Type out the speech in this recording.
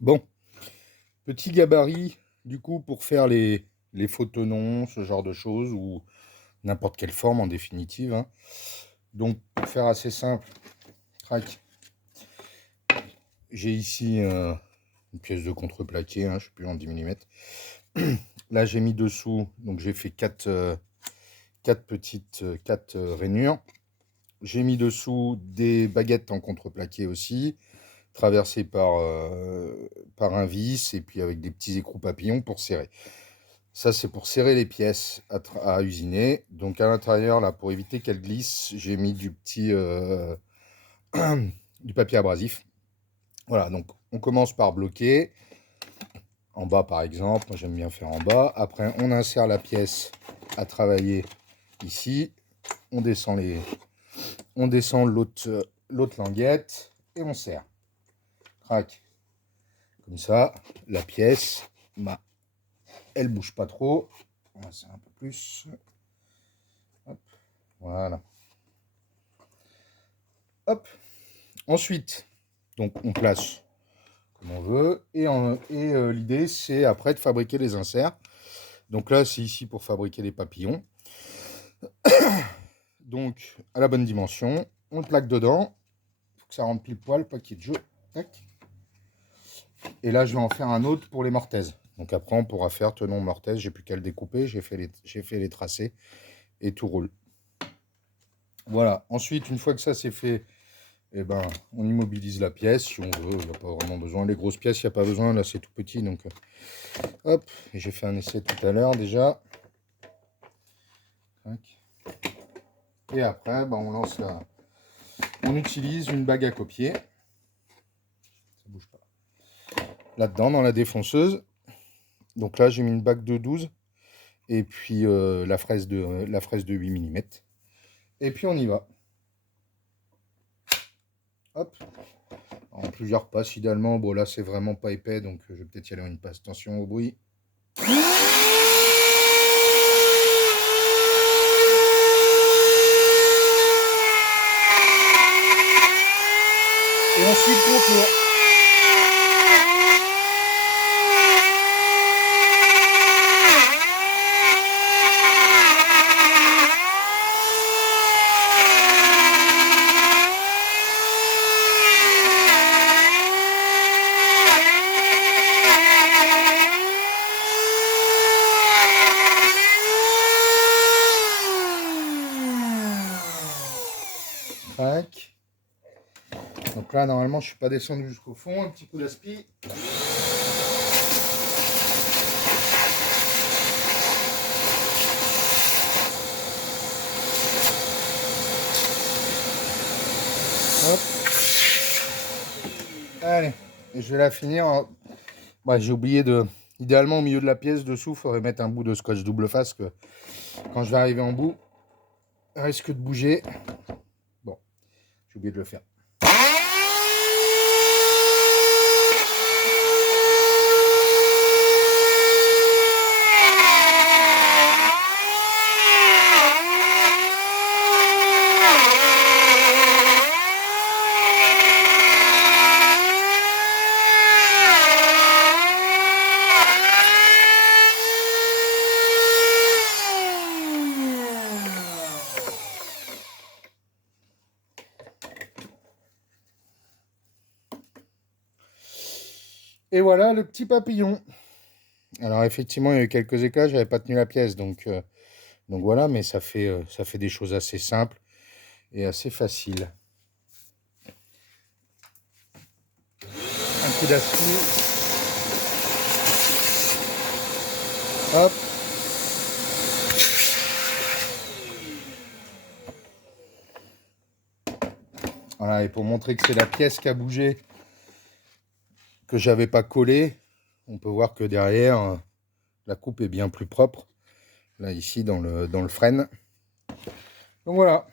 Bon, petit gabarit, du coup, pour faire les photonons, ce genre de choses, ou n'importe quelle forme en définitive, hein. Donc, pour faire assez simple, crac, j'ai ici une pièce de contreplaqué, hein, je suis plus en 10 mm. Là, j'ai mis dessous, donc j'ai fait 4 petites 4 rainures. J'ai mis dessous des baguettes en contreplaqué aussi, traversées par un vis, et puis avec des petits écrous papillons pour serrer. Ça, c'est pour serrer les pièces à usiner. Donc, à l'intérieur, là, pour éviter qu'elles glissent, j'ai mis du petit du papier abrasif. Voilà, donc on commence par bloquer. En bas, par exemple, moi j'aime bien faire en bas. Après, on insère la pièce à travailler ici. On descend l'autre languette et on serre. Crac. Comme ça, la pièce, bah, elle bouge pas trop. On va serrer un peu plus. Hop, voilà. Hop. Ensuite, donc on place comme on veut. Et l'idée, c'est après de fabriquer les inserts. Donc là, c'est ici pour fabriquer les papillons. Donc, à la bonne dimension, on le plaque dedans. Il faut que ça rentre pile poil, pas qu'il y ait de jeu. Tac. Et là, je vais en faire un autre pour les mortaises. Donc après, on pourra faire tenon mortaise. J'ai plus qu'à le découper. J'ai fait les tracés et tout roule. Voilà. Ensuite, une fois que ça c'est fait, eh ben, on immobilise la pièce si on veut. Il n'y a pas vraiment besoin. Les grosses pièces, il n'y a pas besoin. Là, c'est tout petit. Donc, hop. Et j'ai fait un essai tout à l'heure déjà. Et après, ben, on lance la... On utilise une bague à copier. Ça bouge pas. Là-dedans, dans la défonceuse. Donc là, j'ai mis une bague de 12. Et puis la fraise de 8 mm. Et puis on y va. Hop. En plusieurs passes, idéalement. Bon, là, c'est vraiment pas épais, donc je vais peut-être y aller en une passe. Attention au bruit. Et ensuite, contour. Tac. Donc là, normalement, je suis pas descendu jusqu'au fond. Un petit coup d'aspi. Hop. Allez. Et je vais la finir. Ouais, j'ai oublié de... Idéalement, au milieu de la pièce, dessous, il faudrait mettre un bout de scotch double face que quand je vais arriver en bout, ça risque de bouger. Bon, j'ai oublié de le faire. Et voilà le petit papillon. Alors effectivement, il y a eu quelques éclats, j'avais pas tenu la pièce, donc voilà, mais ça fait des choses assez simples et assez faciles. Un coup d'aspi. Hop. Voilà, et pour montrer que c'est la pièce qui a bougé, que j'avais pas collé, on peut voir que derrière, la coupe est bien plus propre. Là, ici, dans le frêne. Donc voilà.